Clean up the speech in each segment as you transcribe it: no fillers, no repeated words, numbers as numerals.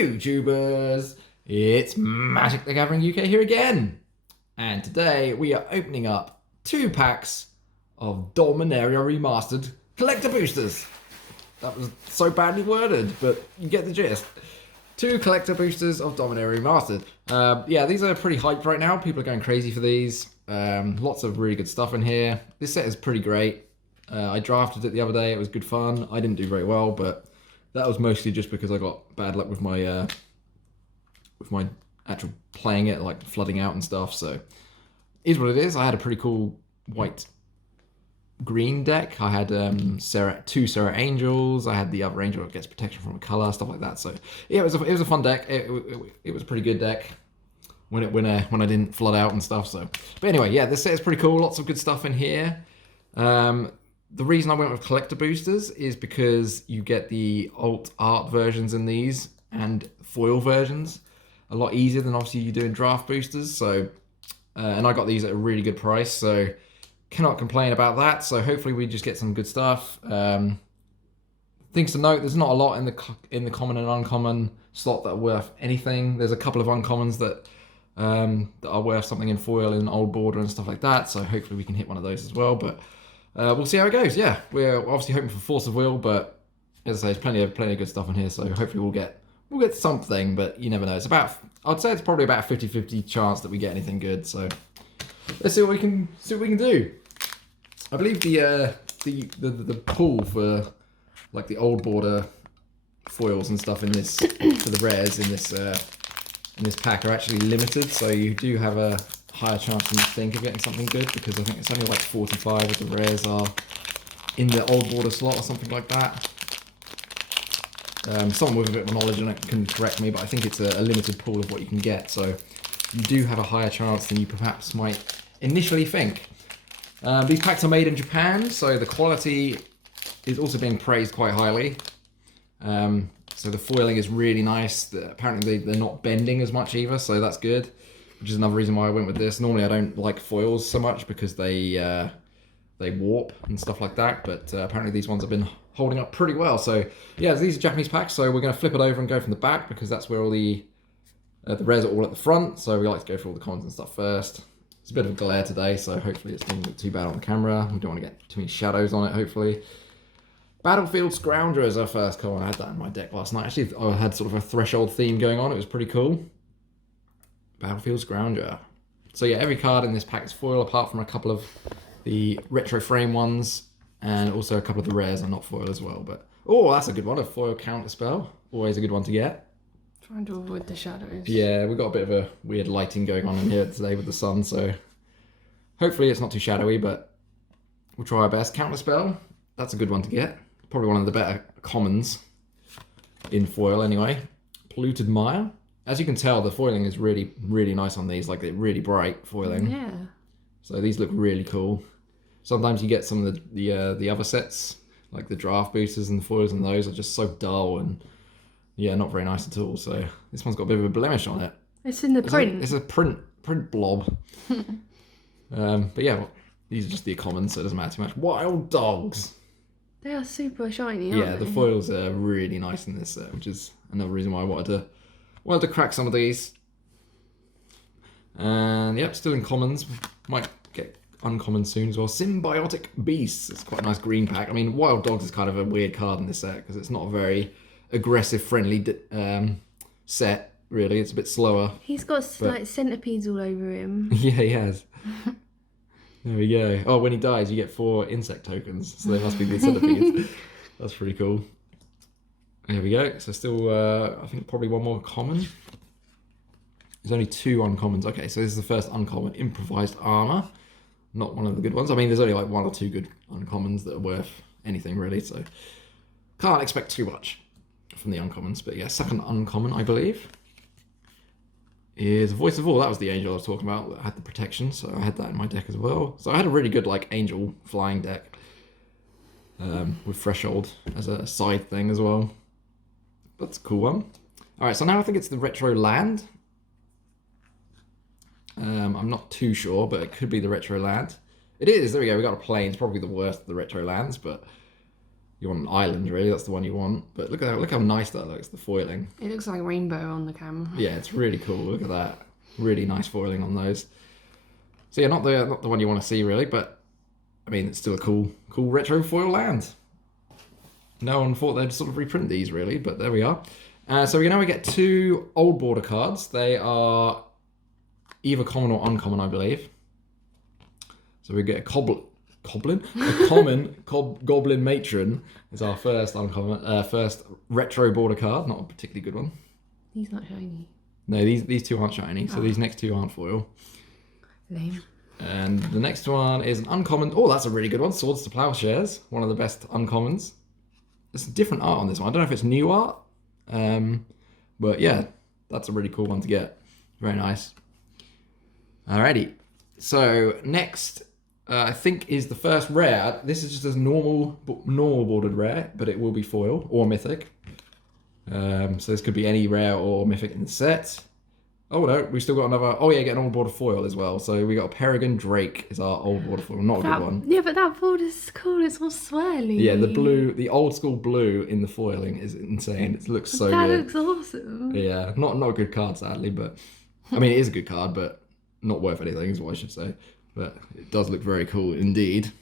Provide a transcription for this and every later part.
YouTubers, it's Magic the Gathering UK here again, and today we are opening up 2 packs of Dominaria Remastered collector boosters. That was so badly worded, but you get the gist. 2 collector boosters of Dominaria Remastered. Yeah, these are pretty hyped right now. People are going crazy for these. Lots of really good stuff in here. This set is pretty great. I drafted it the other day. It was good fun. I didn't do very well, but that was mostly just because I got bad luck with my actual playing it, like flooding out and stuff. So it is what it is. I had a pretty cool white-green deck. I had 2 Serra Angels. I had the other Angel that gets protection from a color, stuff like that. So yeah, it was a fun deck. It was a pretty good deck when I didn't flood out and stuff. So, but anyway, yeah, this set is pretty cool. Lots of good stuff in here. The reason I went with collector boosters is because you get the alt art versions in these and foil versions a lot easier than obviously you do in draft boosters. So, and I got these at a really good price, so cannot complain about that. So hopefully we just get some good stuff. Things to note: there's not a lot in the common and uncommon slot that are worth anything. There's a couple of uncommons that are worth something in foil and old border and stuff like that. So hopefully we can hit one of those as well. But we'll see how it goes. Yeah, we're obviously hoping for Force of Will, but as I say, there's plenty of good stuff in here. So hopefully we'll get something, but you never know. I'd say it's probably about a 50-50 chance that we get anything good. So let's see what we can do. I believe the pool for like the old border foils and stuff in this for the rares in this pack are actually limited. So you do have a higher chance than you think of getting something good, because I think it's only like 45 of the rares are in the old border slot or something like that. Someone with a bit more knowledge on it can correct me, but I think it's a limited pool of what you can get, so you do have a higher chance than you perhaps might initially think. These packs are made in Japan, so the quality is also being praised quite highly. So the foiling is really nice. Apparently they're not bending as much either, so that's good, which is another reason why I went with this. Normally I don't like foils so much because they warp and stuff like that, but apparently these ones have been holding up pretty well. So yeah, these are Japanese packs, so we're going to flip it over and go from the back, because that's where all the rares are all at the front, so we like to go through all the commons and stuff first. It's a bit of a glare today, so hopefully it doesn't look too bad on the camera. We don't want to get too many shadows on it, hopefully. Battlefield Scrounger is our first common. I had that in my deck last night. Actually, I had sort of a threshold theme going on. It was pretty cool. Battlefield Scrounger. So yeah, every card in this pack is foil, apart from a couple of the retro frame ones, and also a couple of the rares are not foil as well. But oh, that's a good one, a foil counter spell. Always a good one to get. Trying to avoid the shadows. Yeah, we've got a bit of a weird lighting going on in here today with the sun, so hopefully it's not too shadowy, but we'll try our best. Counter spell, that's a good one to get. Probably one of the better commons in foil anyway. Polluted Mire. As you can tell, the foiling is really, really nice on these, like they're really bright foiling. Yeah. So these look really cool. Sometimes you get some of the other sets, like the draft boosters and the foils, and those are just so dull and yeah, not very nice at all. So this one's got a bit of a blemish on it. It's in the print. It's a print blob. But yeah, well, these are just the commons, so it doesn't matter too much. Wild Dogs. They are super shiny, aren't Yeah, they? the foils are really nice in this set, which is another reason why I wanted to crack some of these. And yep, still in commons. Might get uncommon soon as well. Symbiotic Beasts. It's quite a nice green pack. I mean, Wild Dogs is kind of a weird card in this set because it's not a very aggressive, friendly set, really. It's a bit slower. He's got like centipedes all over him. Yeah, he has. There we go. Oh, when he dies, you get 4 insect tokens, so they must be the centipedes. That's pretty cool. There we go. So still, I think probably one more common. There's only 2 uncommons. Okay, so this is the first uncommon. Improvised Armor. Not one of the good ones. I mean, there's only like 1 or 2 good uncommons that are worth anything, really, so can't expect too much from the uncommons. But yeah, second uncommon, I believe, is Voice of All. That was the angel I was talking about that had the protection, so I had that in my deck as well. So I had a really good like angel flying deck with Threshold as a side thing as well. That's a cool one. Alright, so now I think it's the Retro Land. I'm not too sure, but it could be the Retro Land. It is, there we go, we got a plane. It's probably the worst of the Retro Lands, but You want an island, really. That's the one you want. But look how nice that looks, the foiling. It looks like rainbow on the camera. Yeah, it's really cool. Look at that. Really nice foiling on those. So yeah, not the one you want to see, really, but I mean, it's still a cool retro foil land. No one thought they'd sort of reprint these, really, but there we are. So we get 2 old border cards. They are either common or uncommon, I believe. So we get a common goblin matron is our first uncommon, first retro border card. Not a particularly good one. He's not shiny. No, these 2 aren't shiny. So these next 2 aren't foil. Lame. And the next one is an uncommon. Oh, that's a really good one. Swords to Plowshares. One of the best uncommons. There's different art on this one. I don't know if it's new art. But yeah, that's a really cool one to get. Very nice. Alrighty. So next, I think is the first rare. This is just a normal bordered rare, but it will be foil or mythic. So this could be any rare or mythic in the set. Oh no, we've still got another. Oh yeah, get an old border foil as well. So we got a Peregrine Drake is our old border foil. Not a good one. Yeah, but that border's cool. It's all swirly. Yeah, the blue, the old school blue in the foiling is insane. It looks so that good. That looks awesome. Yeah, not a good card sadly, but I mean it is a good card, but not worth anything is what I should say. But it does look very cool indeed.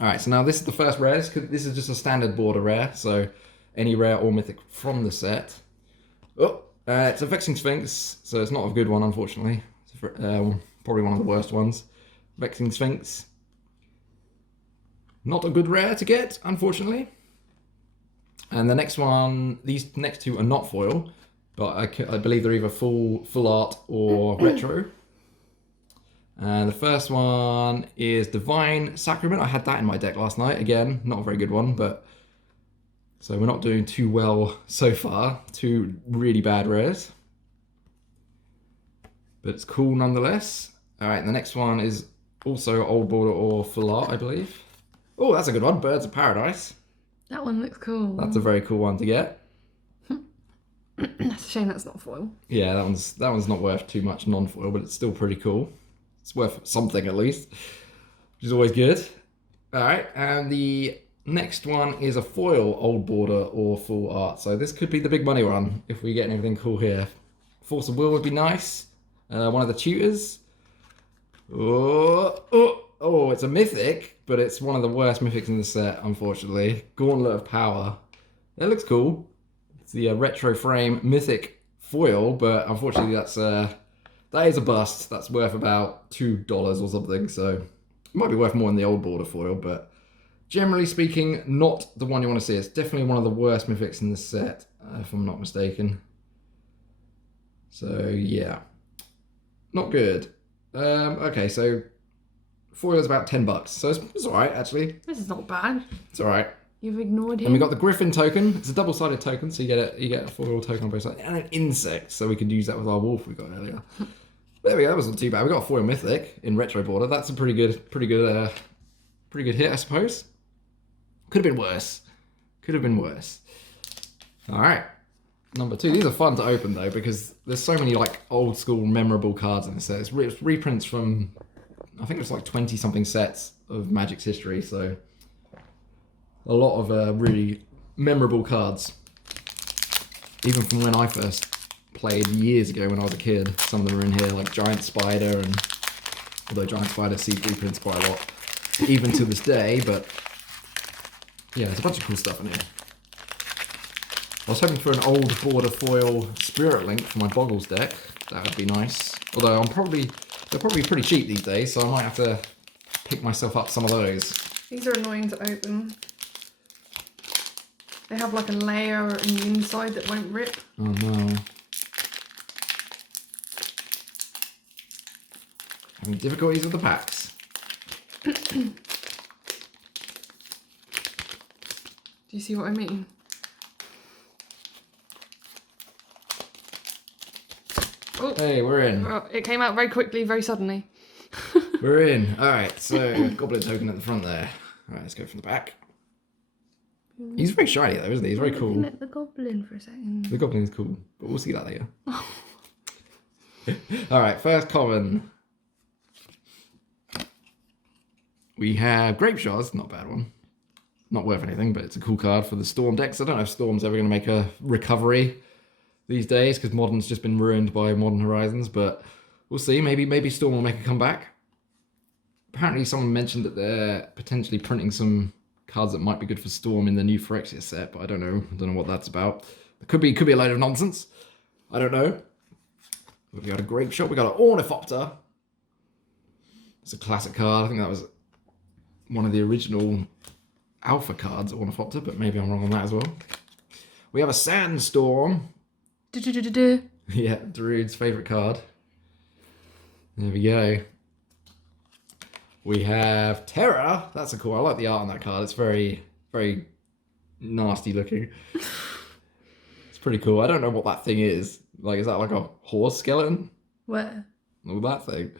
All right, so now this is the first rare. This is just a standard border rare, so any rare or mythic from the set. Oh. It's a Vexing Sphinx, so it's not a good one, unfortunately. It's probably one of the worst ones. Vexing Sphinx. Not a good rare to get, unfortunately. And the next one, these next 2 are not foil, but I believe they're either full art or retro. And the first one is Divine Sacrament. I had that in my deck last night. Again, not a very good one, but... So we're not doing too well so far. 2 really bad rares. But it's cool nonetheless. Alright, the next one is also old border or full art, I believe. Oh, that's a good one. Birds of Paradise. That one looks cool. That's a very cool one to get. That's a shame that's not foil. Yeah, that one's not worth too much non-foil, but it's still pretty cool. It's worth something at least, which is always good. Alright, and the next one is a foil old border or full art. So this could be the big money run if we get anything cool here. Force of Will would be nice. One of the tutors. Oh, it's a mythic, but it's one of the worst mythics in the set, unfortunately. Gauntlet of Power. That looks cool. It's the retro frame mythic foil, but unfortunately that is a bust. That's worth about $2 or something, so it might be worth more than the old border foil, but generally speaking, not the one you want to see. It's definitely one of the worst mythics in the set, if I'm not mistaken. So, yeah. Not good. Okay, so foil is about $10. So it's alright, actually. This is not bad. It's alright. You've ignored him. And we got the Griffin token. It's a double-sided token, so you get a foil token on both sides. And an insect, so we could use that with our wolf we got earlier. There we go, that wasn't too bad. We got a foil mythic in retro border. That's a pretty good hit, I suppose. Could have been worse. Could have been worse. Alright. Number 2. These are fun to open though, because there's so many like old school memorable cards in this set. It's reprints from, I think it's like 20 something sets of Magic's history, so a lot of really memorable cards. Even from when I first played years ago when I was a kid. Some of them are in here, like Giant Spider, and although Giant Spider sees reprints quite a lot, even to this day, but yeah, there's a bunch of cool stuff in here. I was hoping for an old border foil Spirit Link for my Boggles deck. That would be nice. Although they're probably pretty cheap these days, so I might have to pick myself up some of those. These are annoying to open. They have like a layer in the inside that won't rip. Oh no. Having difficulties with the packs. Do you see what I mean? Oh. Hey, we're in. It came out very quickly, very suddenly. We're in. Alright, so Goblin token at the front there. Alright, let's go from the back. He's very shiny though, isn't he? He's very cool. Looking at the goblin for a second. The Goblin is cool, but we'll see that later. Alright, first common. We have Grape Shards, not a bad one. not worth anything, but it's a cool card for the Storm decks. I don't know if Storm's ever going to make a recovery these days because Modern's just been ruined by Modern Horizons, but we'll see. Maybe Storm will make a comeback. Apparently someone mentioned that they're potentially printing some cards that might be good for Storm in the new Phyrexia set, but I don't know. I don't know what that's about. It could be a load of nonsense. I don't know. We got a Grape Shot. We got an Ornithopter. It's a classic card. I think that was one of the original Alpha cards, Ornithopter, but maybe I'm wrong on that as well. We have a Sandstorm. Yeah, Darude's favourite card. There we go. We have Terror. That's a cool. I like the art on that card. It's very, very nasty looking. It's pretty cool. I don't know what that thing is. Like, is that like a horse skeleton? Where? Oh, that thing.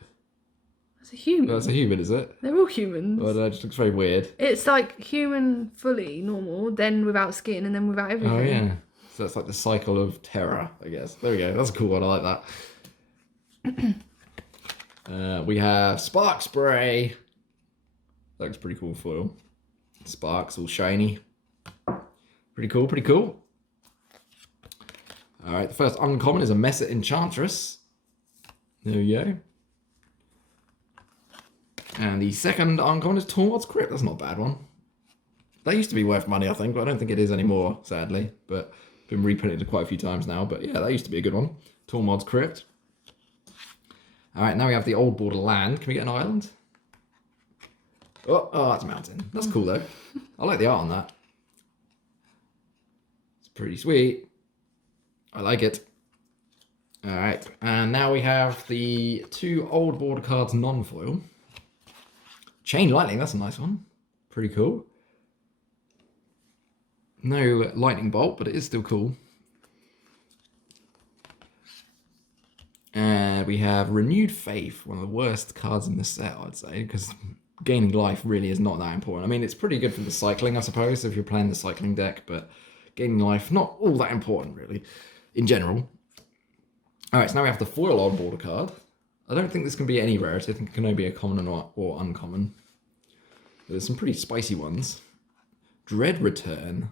That's a human. That's a human, is it? They're all humans. Oh, no, it just looks very weird. It's like human fully normal, then without skin, and then without everything. Oh, yeah. So that's like the cycle of terror, I guess. There we go. That's a cool one. I like that. We have Spark Spray. That looks pretty cool foil. Sparks, all shiny. Pretty cool, pretty cool. All right, the first uncommon is a Messet Enchantress. There we go. And the second uncommon is Tormod's Crypt. That's not a bad one. That used to be worth money, I think, but I don't think it is anymore, sadly. But been reprinted quite a few times now. But yeah, that used to be a good one. Tormod's Crypt. All right, now we have the Old Border Land. Can we get an island? Oh, that's a mountain. That's cool, though. I like the art on that. It's pretty sweet. I like it. All right, and now we have the two Old Border cards non-foil. Chain Lightning, that's a nice one. Pretty cool. No Lightning Bolt, but it is still cool. And we have Renewed Faith, one of the worst cards in this set, I'd say, because gaining life really is not that important. I mean, it's pretty good for the cycling, I suppose, if you're playing the cycling deck, but gaining life, not all that important, really, in general. All right, so now we have the foil Old Border card. I don't think this can be any rarity. I think it can only be a common or uncommon. There's some pretty spicy ones. Dread Return.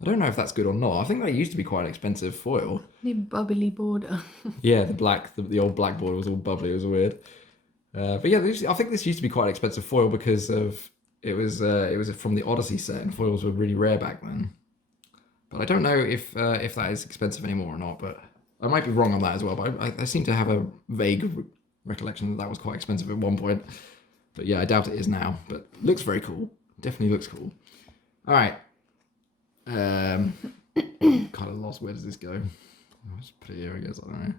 I don't know if that's good or not. I think that used to be quite an expensive foil. The bubbly border. Yeah, the old black border was all bubbly. It was weird. But yeah, I think this used to be quite an expensive foil because of it was from the Odyssey set, and foils were really rare back then. But I don't know if that is expensive anymore or not. But I might be wrong on that as well. But I seem to have a vague recollection that was quite expensive at one point. But yeah, I doubt it is now. But looks very cool. Definitely looks cool. All right. Kind of lost. Where does this go? I'll just put it here, I guess. I don't know.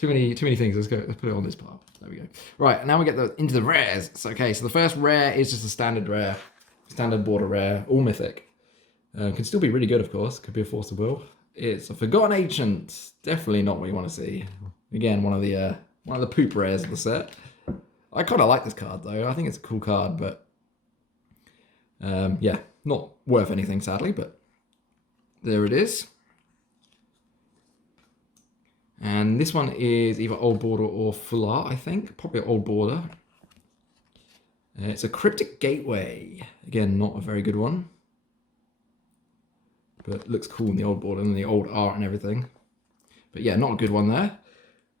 too many things. Let's put it on this part. There we go. Right, now we get into the rares. So, okay, so the first rare is just a standard rare, standard border rare, all mythic. Can still be really good, of course. Could be a Force of Will. It's a Forgotten Ancient. Definitely not what you want to see. Again, one of the poop rares of the set. I kind of like this card though. I think it's a cool card, but yeah, not worth anything sadly. But there it is. And this one is either Old Border or Full Art, I think. Probably Old Border. It's a Cryptic Gateway. Again, not a very good one. But looks cool in the Old Border and the old art and everything. But yeah, not a good one there.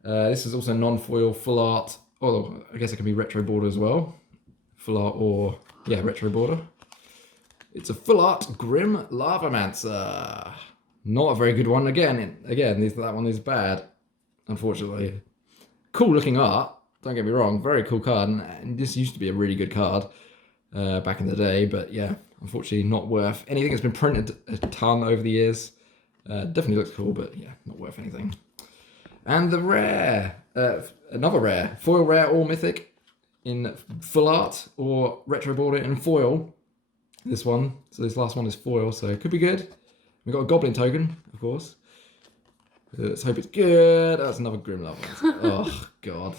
This is also non-foil, Full Art. Oh, I guess it can be Retro Border as well. Full Art or, yeah, Retro Border. It's a Full Art Grim Lavamancer. Not a very good one. Again, that one is bad, unfortunately. Cool looking art, don't get me wrong. Very cool card, and this used to be a really good card back in the day, but yeah, unfortunately not worth anything. It's been printed a ton over the years. Definitely looks cool, but yeah, not worth anything. And the rare, another rare, foil rare or mythic in Full Art or Retro Border in foil. This one, so this last one is foil, so it could be good. We've got a Goblin token, of course. Let's hope it's good. That's another Grim Lava. Oh, God.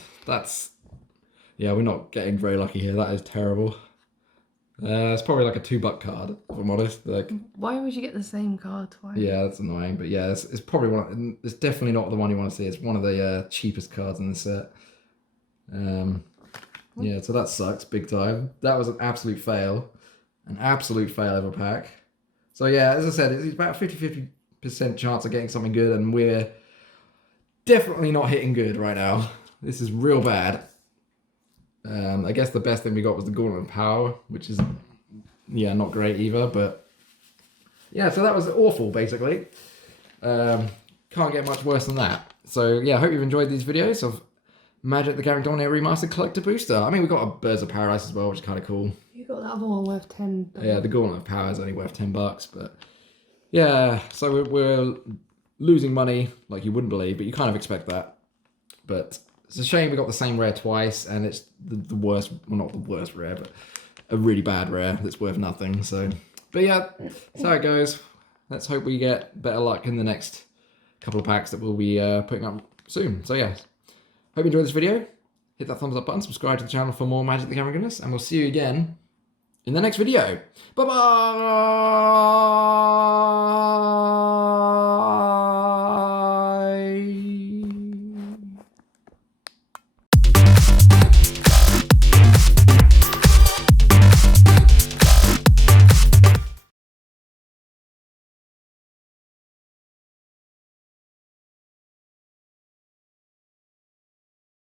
Yeah, we're not getting very lucky here. That is terrible. It's probably like a $2 card, if I'm honest. Like, why would you get the same card twice? Yeah, that's annoying. But yeah, it's probably it's definitely not the one you want to see. It's one of the cheapest cards in the set. Yeah, so that sucked big time. That was an absolute fail. An absolute fail of a pack. So yeah, as I said, it's about 50% chance of getting something good, and we're definitely not hitting good right now. This is real bad. I guess the best thing we got was the Gauntlet of Power, which is, yeah, not great either, but yeah, so that was awful, basically. Can't get much worse than that. So yeah, I hope you've enjoyed these videos of Magic the Gathering Dominaria Remastered Collector Booster. I mean, we got a Birds of Paradise as well, which is kind of cool. You got that other one worth 10. Yeah, the Gauntlet of Power is only worth $10, but yeah, so we're losing money like you wouldn't believe, but you kind of expect that. But it's a shame we got the same rare twice, and it's the worst, well, not the worst rare, but a really bad rare that's worth nothing. So, but yeah, that's how it goes. Let's hope we get better luck in the next couple of packs that we'll be putting up soon. So yeah, hope you enjoyed this video. Hit that thumbs up button, subscribe to the channel for more Magic the Gathering goodness, and we'll see you again in the next video. Bye-bye!